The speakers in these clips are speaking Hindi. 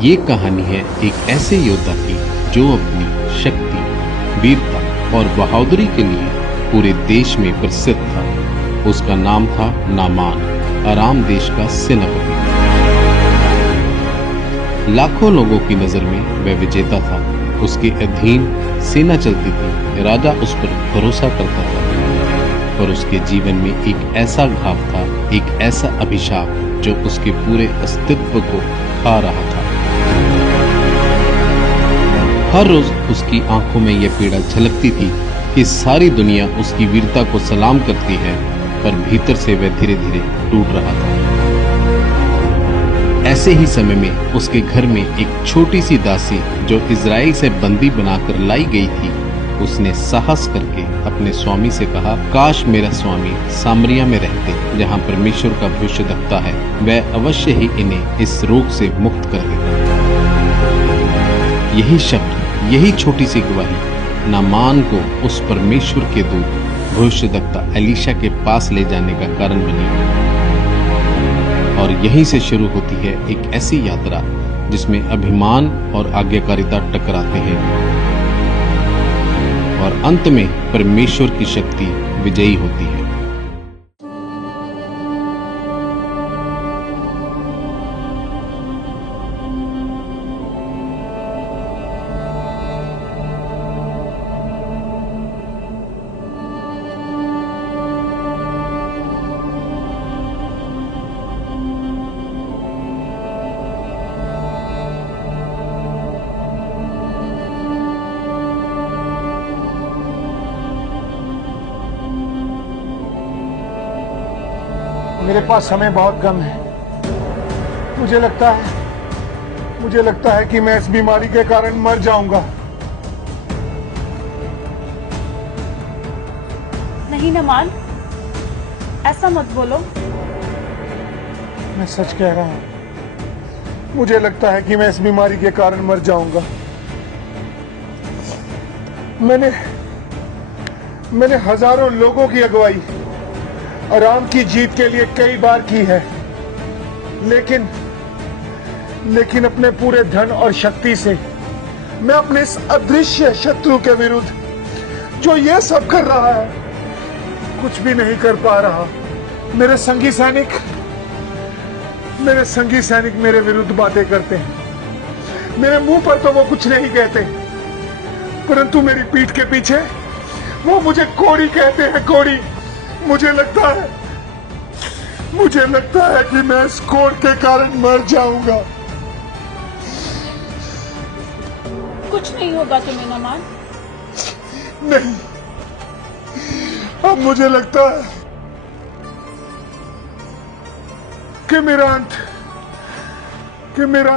ये कहानी है एक ऐसे योद्धा की जो अपनी शक्ति, वीरता और बहादुरी के लिए पूरे देश में प्रसिद्ध था। उसका नाम था नामान, अराम देश का सेनापति। लाखों लोगों की नजर में वह विजेता था। उसके अधीन सेना चलती थी, राजा उस पर भरोसा करता था। पर उसके जीवन में एक ऐसा घाव था, एक ऐसा अभिशाप जो उसके पूरे अस्तित्व को खा रहा था। हर रोज उसकी आंखों में यह पीड़ा झलकती थी कि सारी दुनिया उसकी वीरता को सलाम करती है, पर भीतर से वह धीरे धीरे टूट रहा था। ऐसे ही समय में उसके घर में एक छोटी सी दासी जो इजराइल से बंदी बनाकर लाई गई थी, उसने साहस करके अपने स्वामी से कहा, काश मेरा स्वामी सामरिया में रहते जहां परमेश्वर का भविष्यद्वक्ता है, वह अवश्य ही इन्हें इस रोग से मुक्त कर देगा। यही शब्द, यही छोटी सी गवाही नामान को उस परमेश्वर के दूत भविष्यद्वक्ता एलीशा के पास ले जाने का कारण बनी। और यहीं से शुरू होती है एक ऐसी यात्रा जिसमें अभिमान और आज्ञाकारिता टकराते हैं और अंत में परमेश्वर की शक्ति विजयी होती है। मेरे पास समय बहुत कम है। मुझे लगता है कि मैं इस बीमारी के कारण मर जाऊंगा। नहीं नमान, ऐसा मत बोलो। मैं सच कह रहा हूं। मुझे लगता है कि मैं इस बीमारी के कारण मर जाऊंगा। मैंने हजारों लोगों की अगुवाई अराम की जीत के लिए कई बार की है, लेकिन अपने पूरे धन और शक्ति से मैं अपने इस अदृश्य शत्रु के विरुद्ध जो ये सब कर रहा है, कुछ भी नहीं कर पा रहा। मेरे संगी सैनिक मेरे विरुद्ध बातें करते हैं। मेरे मुंह पर तो वो कुछ नहीं कहते, परंतु मेरी पीठ के पीछे वो मुझे कोड़ी कहते हैं, कोड़ी। मुझे लगता है कि मैं इस कोड़ के कारण मर जाऊंगा। कुछ नहीं होगा तुम्हें नमान। नहीं, अब मुझे लगता है कि मेरा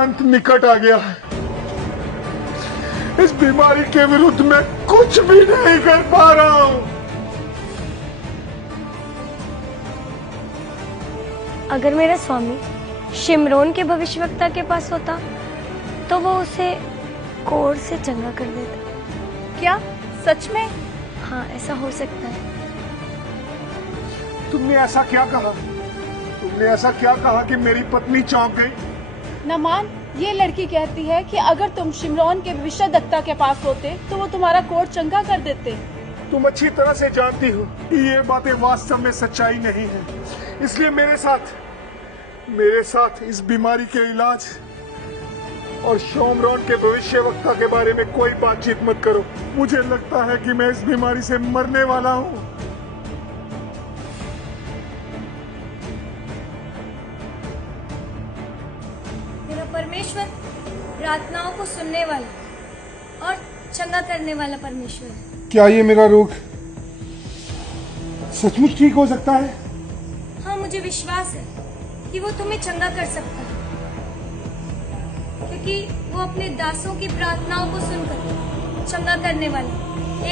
अंत निकट आ गया है। इस बीमारी के विरुद्ध मैं कुछ भी नहीं कर पा रहा हूं। अगर मेरा स्वामी शिमरोन के भविष्यवक्ता के पास होता तो वो उसे कोढ़ से चंगा कर देता। क्या सच में? हाँ, ऐसा हो सकता है। तुमने ऐसा क्या कहा कि मेरी पत्नी चौंक गई? नमान, ये लड़की कहती है कि अगर तुम शिमरोन के भविष्यद्वक्ता के पास होते तो वो तुम्हारा कोढ़ चंगा कर देते। तुम अच्छी तरह से जानती हो कि ये बातें वास्तव में सच्चाई नहीं है, इसलिए मेरे साथ इस बीमारी के इलाज और शिमरोन के भविष्यवक्ता के बारे में कोई बातचीत मत करो। मुझे लगता है कि मैं इस बीमारी से मरने वाला हूँ। मेरा परमेश्वर प्रार्थनाओं को सुनने वाला और चंगा करने वाला परमेश्वर है। क्या ये मेरा रोग सचमुच ठीक हो सकता है? हाँ, मुझे विश्वास है कि वो तुम्हें चंगा कर सकता है, क्योंकि वो अपने दासों की प्रार्थनाओं को सुनकर चंगा करने वाला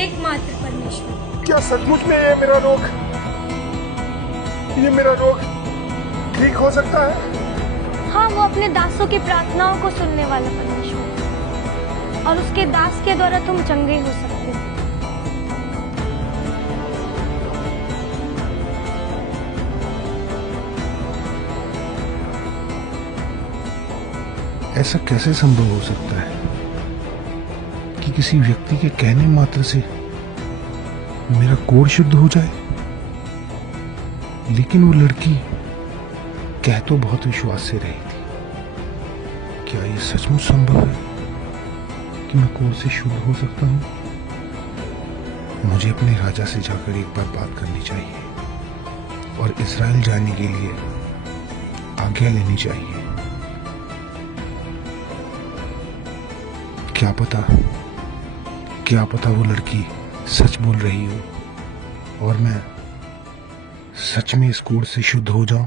एकमात्र परमेश्वर। क्या सचमुच में ये मेरा रोग ठीक हो सकता है? हाँ, वो अपने दासों की प्रार्थनाओं को सुनने वाला परमेश्वर है और उसके दास के द्वारा तुम चंगे हो सकते हो। ऐसा कैसे संभव हो सकता है कि किसी व्यक्ति के कहने मात्र से मेरा कोड शुद्ध हो जाए? लेकिन वो लड़की कह तो बहुत विश्वास से रही थी। क्या ये सचमुच संभव है कि मैं कोड से शुद्ध हो सकता हूँ? मुझे अपने राजा से जाकर एक बार बात करनी चाहिए और इजराइल जाने के लिए आज्ञा लेनी चाहिए। क्या पता वो लड़की सच बोल रही हो और मैं सच में इस कोड से शुद्ध हो जाऊं।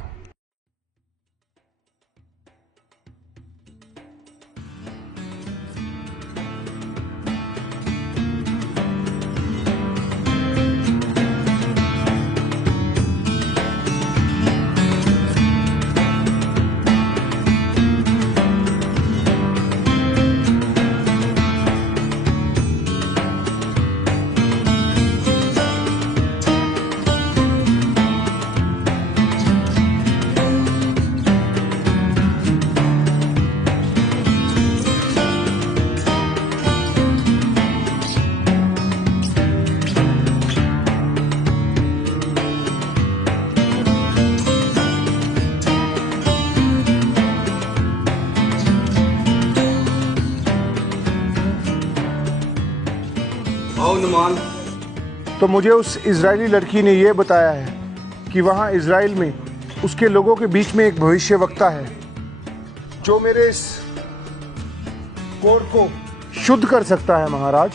तो मुझे उस इजरायली लड़की ने यह बताया है कि वहां इजराइल में उसके लोगों के बीच में एक भविष्यवक्ता है जो मेरे इस कोड को शुद्ध कर सकता है। महाराज,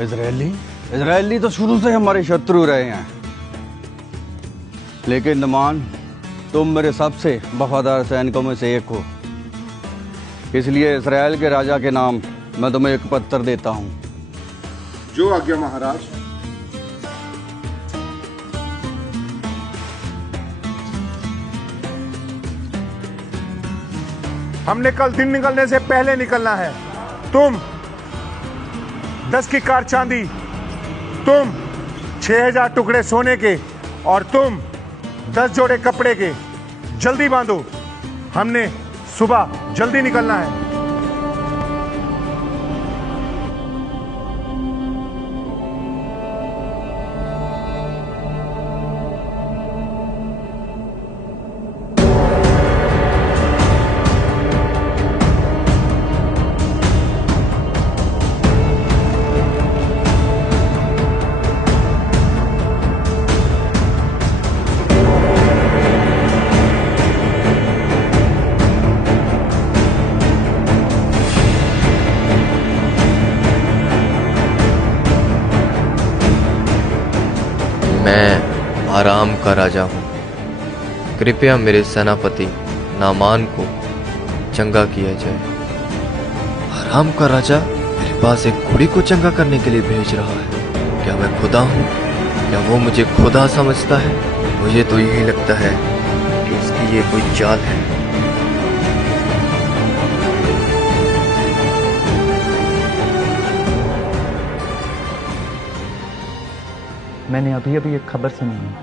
इजरायली तो शुरू से हमारे शत्रु रहे हैं, लेकिन नमान, तुम मेरे सबसे वफादार सैनिकों में से एक हो, इसलिए इजराइल के राजा के नाम मैं तुम्हें एक पत्र देता हूं। जो आज्ञा महाराज। हमने कल दिन निकलने से पहले निकलना है। तुम 10 की कार चांदी, तुम 6000 टुकड़े सोने के और तुम 10 जोड़े कपड़े के। जल्दी बांधो, हमने सुबह जल्दी निकलना है। मैं आराम का राजा हूँ। कृपया मेरे सेनापति नामान को चंगा किया जाए। आराम का राजा मेरे पास एक घोड़ी को चंगा करने के लिए भेज रहा है। क्या मैं खुदा हूँ? क्या वो मुझे खुदा समझता है? मुझे तो यही लगता है कि इसकी ये कोई चाल है। मैंने अभी अभी एक खबर सुनी है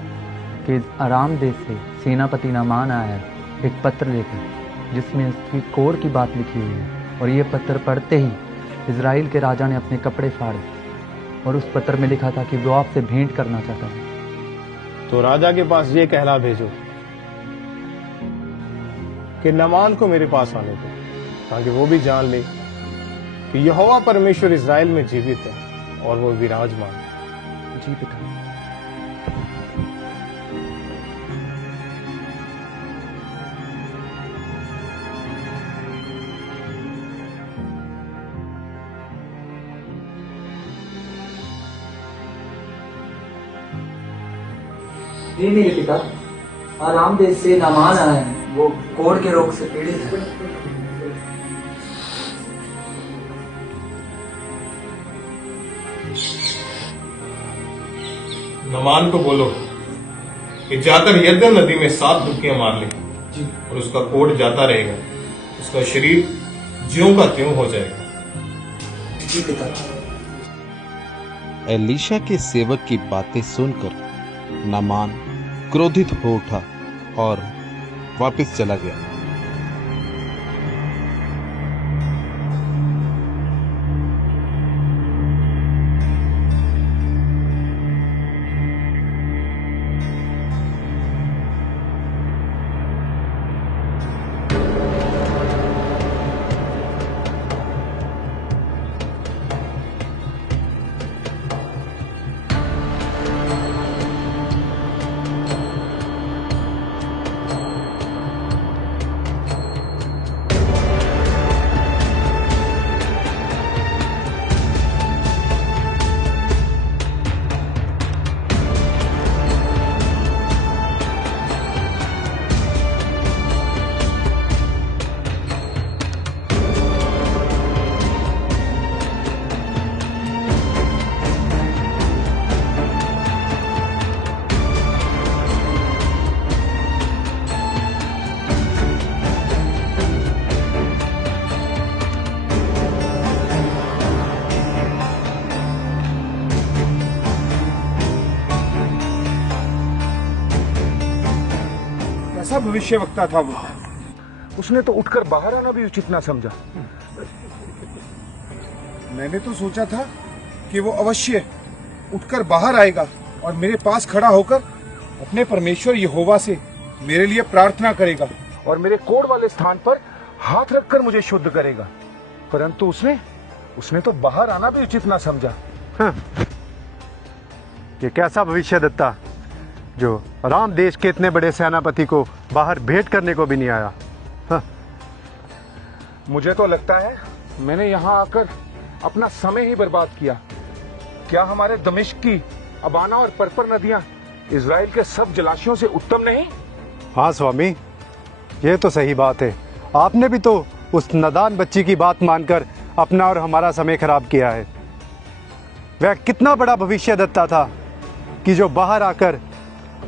कि आराम देश से सेनापति नामान आया है एक पत्र लेकर, जिसमें उसकी कोड की बात लिखी हुई है। और ये पत्र पढ़ते ही इजराइल के राजा ने अपने कपड़े फाड़े और उस पत्र में लिखा था कि वो आपसे भेंट करना चाहता है। तो राजा के पास ये कहला भेजो कि नामान को मेरे पास आने दो, ताकि वो भी जान ले कि यहोवा परमेश्वर इजराइल में जीवित है और वो विराजमान। जी पिता। जी मेरे पिता, आराम देश से नामान आया है। वो कोढ़ के रोग से पीड़ित है। नामान को बोलो कि जाकर यरदन नदी में 7 डुबकियां मार ले और उसका कोढ़ जाता रहेगा, उसका शरीर ज्यों का त्यों हो जाएगा। जी पिता। एलीशा के सेवक की बातें सुनकर नामान क्रोधित हो उठा और वापस चला गया। कैसा भविष्यवक्ता था वो। उसने तो उठकर बाहर आना भी उचित ना समझा। मैंने तो सोचा था कि वो अवश्य उठकर बाहर आएगा और मेरे पास खड़ा होकर अपने परमेश्वर यहोवा से मेरे लिए प्रार्थना करेगा और मेरे कोढ़ वाले स्थान पर हाथ रखकर मुझे शुद्ध करेगा, परंतु उसने तो बाहर आना भी उचित ना समझा। ये कैसा भविष्यद्वक्ता जो अराम देश के इतने बड़े सेनापति को बाहर भेंट करने को भी नहीं आया। मुझे तो लगता है मैंने यहाँ आकर अपना समय ही बर्बाद किया। क्या हमारे दमिश्क की अबाना और परपर नदियां इजराइल के सब जलाशयों से उत्तम नहीं? हाँ स्वामी, ये तो सही बात है। आपने भी तो उस नादान बच्ची की बात मानकर अपना और हमारा समय खराब किया है। वह कितना बड़ा भविष्यद्वक्ता था कि जो बाहर आकर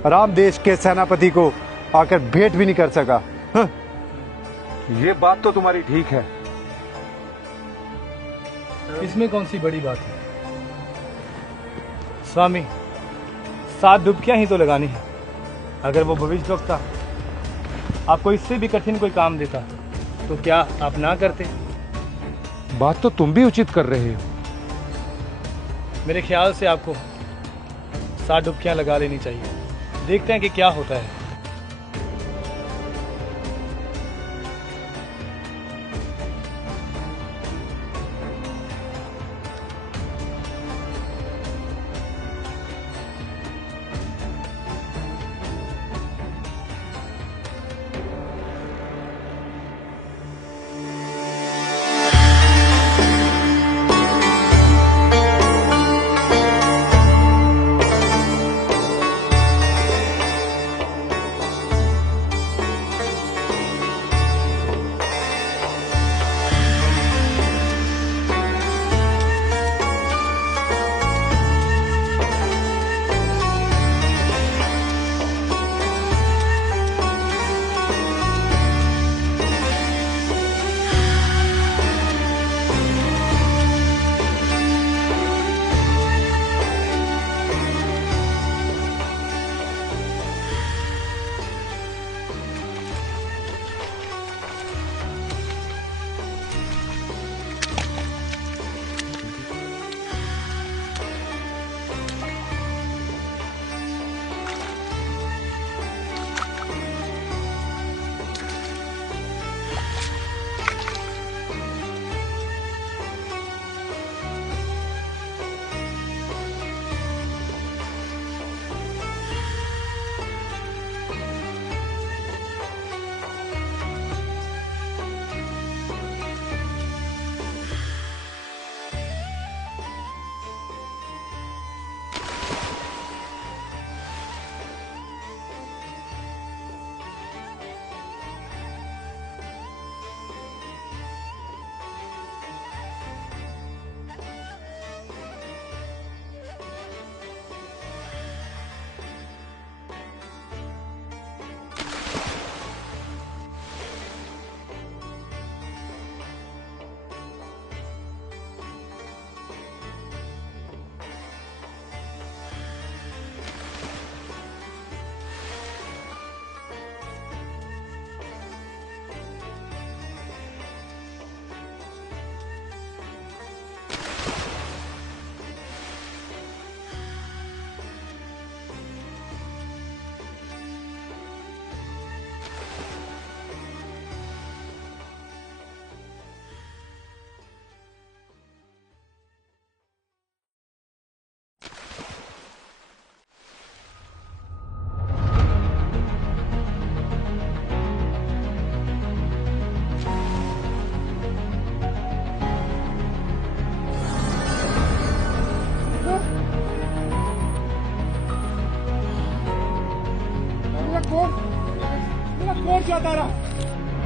अराम देश के सेनापति को आकर भेंट भी नहीं कर सका। ये बात तो तुम्हारी ठीक है। इसमें कौन सी बड़ी बात है स्वामी, 7 डुबकियां ही तो लगानी है। अगर वो भविष्यवक्ता आपको इससे भी कठिन कोई काम देता तो क्या आप ना करते? बात तो तुम भी उचित कर रहे हो। मेरे ख्याल से आपको 7 डुबकियां लगा लेनी चाहिए। देखते हैं कि क्या होता है।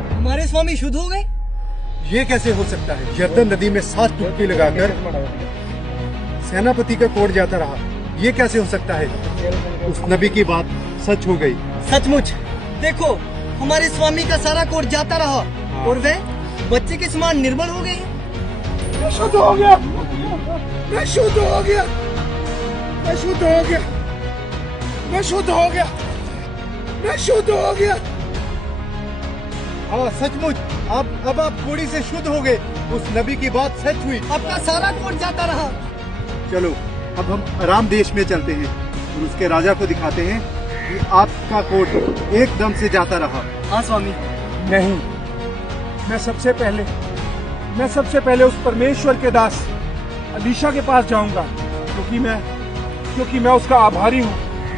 हमारे स्वामी शुद्ध हो गए? ये कैसे हो सकता है? यर्दन नदी में 7 डुबकी लगाकर सेनापति का कोढ़ जाता रहा। ये कैसे हो सकता है? उस नबी की बात सच हो गई। सचमुच देखो, हमारे स्वामी का सारा कोढ़ जाता रहा और वे बच्चे के समान निर्बल हो गए। मैं शुद्ध हो गया, मैं शुद्ध हो गया, मैं शुद्ध हो गया, मैं शुद्ध हो गया, मैं शुद्ध हो गया। हाँ सचमुच, अब आप कोड़ी से शुद्ध हो गए। उस नबी की बात सच हुई। अपना सारा कोट जाता रहा। चलो अब हम आराम देश में चलते हैं और उसके राजा को दिखाते हैं कि आपका कोट एकदम से जाता रहा। हाँ स्वामी। नहीं, मैं सबसे पहले उस परमेश्वर के दास अलीशा के पास जाऊंगा, क्योंकि मैं उसका आभारी हूँ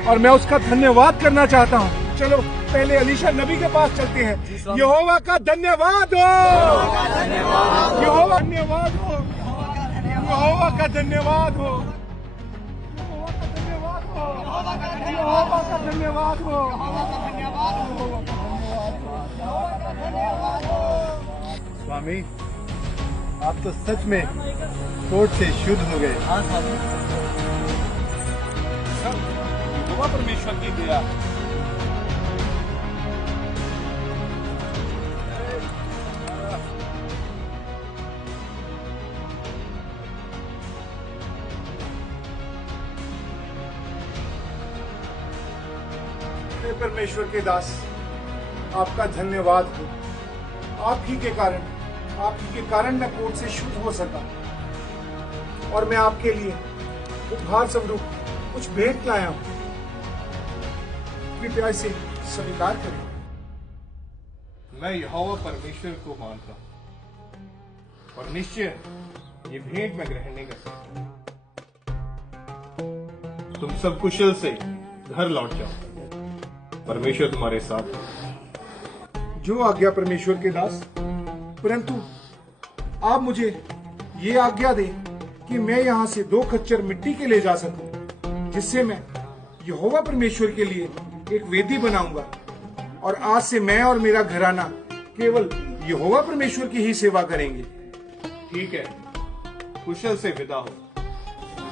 और मैं उसका धन्यवाद करना चाहता हूँ। चलो पहले अलीशा नबी के पास चलते हैं। यहोवा का धन्यवाद हो, यहोवा धन्यवाद हो, यहोवा का धन्यवाद हो, यहोवा का धन्यवाद हो। स्वामी, आप तो सच में कोट से शुद्ध हो गए। हाँ स्वामी। यहोवा परमेश्वर की दया। हे परमेश्वर के दास, आपका धन्यवाद हो। आप ही के कारण मैं कोट से शुद्ध हो सका और मैं आपके लिए उपहार स्वरूप कुछ भेंट लाया हूं। कृपया इसे स्वीकार करें। मैं यहोवा परमेश्वर को मानता हूँ और निश्चय ये भेंट मैं ग्रहण नहीं कर सकता। तुम सब कुशल से घर लौट जाओ। परमेश्वर तुम्हारे साथ है। जो आज्ञा परमेश्वर के दास, परंतु आप मुझे ये आज्ञा दे कि मैं यहाँ से 2 खच्चर मिट्टी के ले जा सकूं, जिससे मैं यहोवा परमेश्वर के लिए एक वेदी बनाऊंगा और आज से मैं और मेरा घराना केवल यहोवा परमेश्वर की ही सेवा करेंगे। ठीक है, कुशल से विदा हो।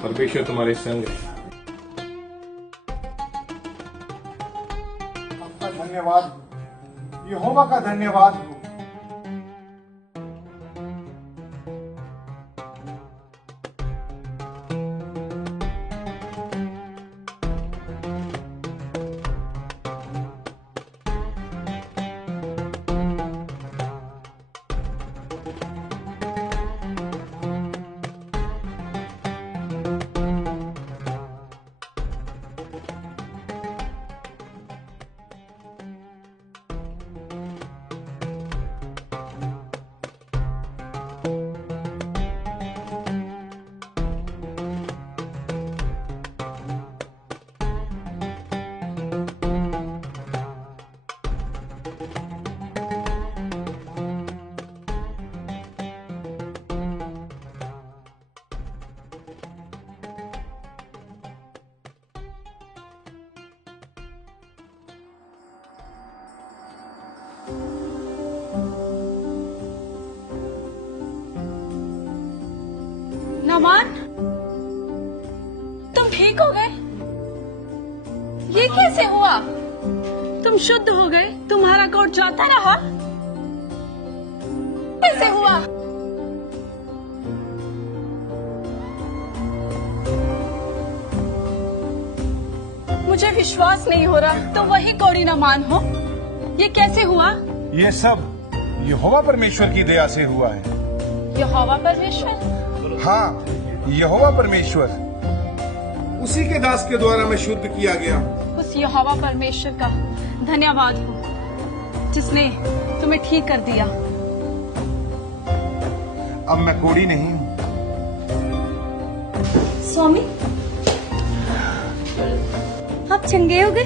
परमेश्वर तुम्हारे संग है। आपका धन्यवाद हो, यहोवा का धन्यवाद हो। नामान, तुम ठीक हो गए? ये कैसे हुआ? तुम शुद्ध हो गए, तुम्हारा कोट जाता रहा? कैसे हुआ? मुझे विश्वास नहीं हो रहा, तुम वही कोड़ी नामान हो। ये कैसे हुआ? ये सब यहोवा परमेश्वर की दया से हुआ है। यहोवा परमेश्वर? हाँ, यहोवा परमेश्वर, उसी के दास के द्वारा मैं शुद्ध किया गया। उस यहोवा परमेश्वर का धन्यवाद हो जिसने तुम्हें ठीक कर दिया। अब मैं कोड़ी नहीं हूँ। स्वामी, आप चंगे हो गए?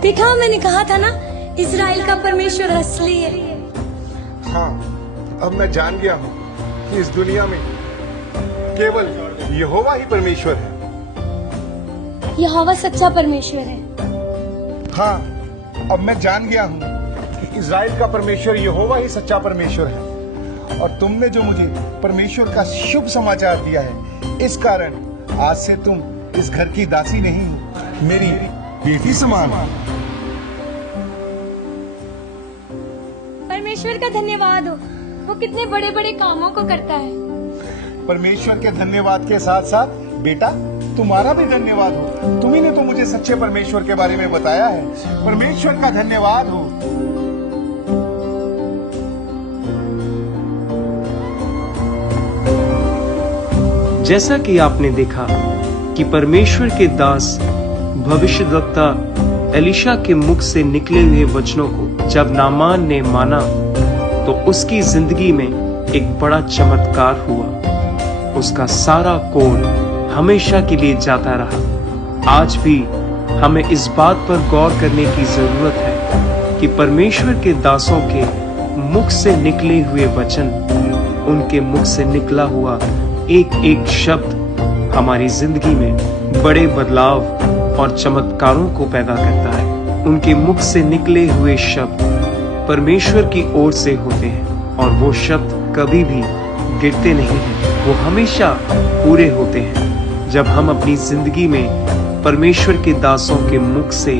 देखा, मैंने कहा था ना, इजराइल का परमेश्वर असली है। हाँ, अब मैं जान गया हूँ कि इस दुनिया में केवल यहोवा ही परमेश्वर है। यहोवा सच्चा परमेश्वर है। हाँ, अब मैं जान गया हूँ कि इजराइल का परमेश्वर यहोवा ही सच्चा परमेश्वर है। और तुमने जो मुझे परमेश्वर का शुभ समाचार दिया है, इस कारण आज से तुम इस घर की दासी नहीं हो, मेरी बेटी समान हो। परमेश्वर का धन्यवाद हो, वो कितने बड़े बड़े कामों को करता है। परमेश्वर के धन्यवाद के साथ साथ बेटा तुम्हारा भी धन्यवाद हो। तुम्ही ने तो मुझे सच्चे परमेश्वर के बारे में बताया है। परमेश्वर का धन्यवाद हो। जैसा कि आपने देखा कि परमेश्वर के दास भविष्यद्वक्ता एलिशा के मुख से निकले हुए वचनों को जब नामान ने माना तो उसकी जिंदगी में एक बड़ा चमत्कार हुआ। उसका सारा कोढ़ हमेशा के लिए जाता रहा। आज भी हमें इस बात पर गौर करने की जरूरत है कि परमेश्वर के दासों के मुख से निकले हुए वचन, उनके मुख से निकला हुआ एक एक शब्द हमारी जिंदगी में बड़े बदलाव और चमत्कारों को पैदा करता है। उनके मुख से निकले हुए शब्द परमेश्वर की ओर से होते हैं और वो शब्द कभी भी गिरते नहीं हैं, वो हमेशा पूरे होते हैं। जब हम अपनी जिंदगी में परमेश्वर के दासों के मुख से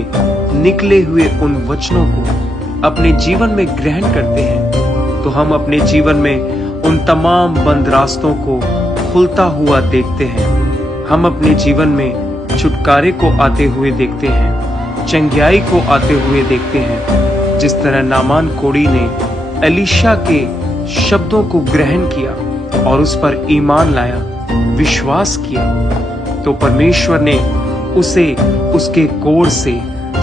निकले हुए उन वचनों को अपने जीवन में ग्रहण करते हैं तो हम अपने जीवन में उन तमाम बंद रास्तों को खुलता हुआ देखते हैं। हम अपने जीवन में छुटकारे को आते हुए देखते हैं, चंगियाई को आते हुए देखते हैं। जिस तरह नामान कोढ़ी ने एलीशा के शब्दों को ग्रहण किया और उस पर ईमान लाया, विश्वास किया, तो परमेश्वर ने उसे उसके कोढ़ से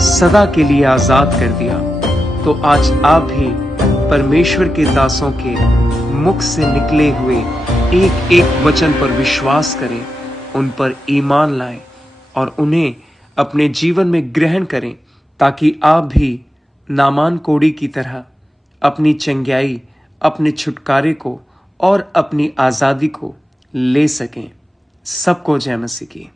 सदा के लिए आजाद कर दिया। तो आज आप भी परमेश्वर के दासों के मुख से निकले हुए एक एक वचन पर विश्वास करें, उन पर ईमान लाएं और उन्हें अपने जीवन में ग्रहण करें, ताकि आप भी नामान कोढ़ी की तरह अपनी चंगियाई, अपने छुटकारे को और अपनी आजादी को ले सकें। सबको जय मसीह की।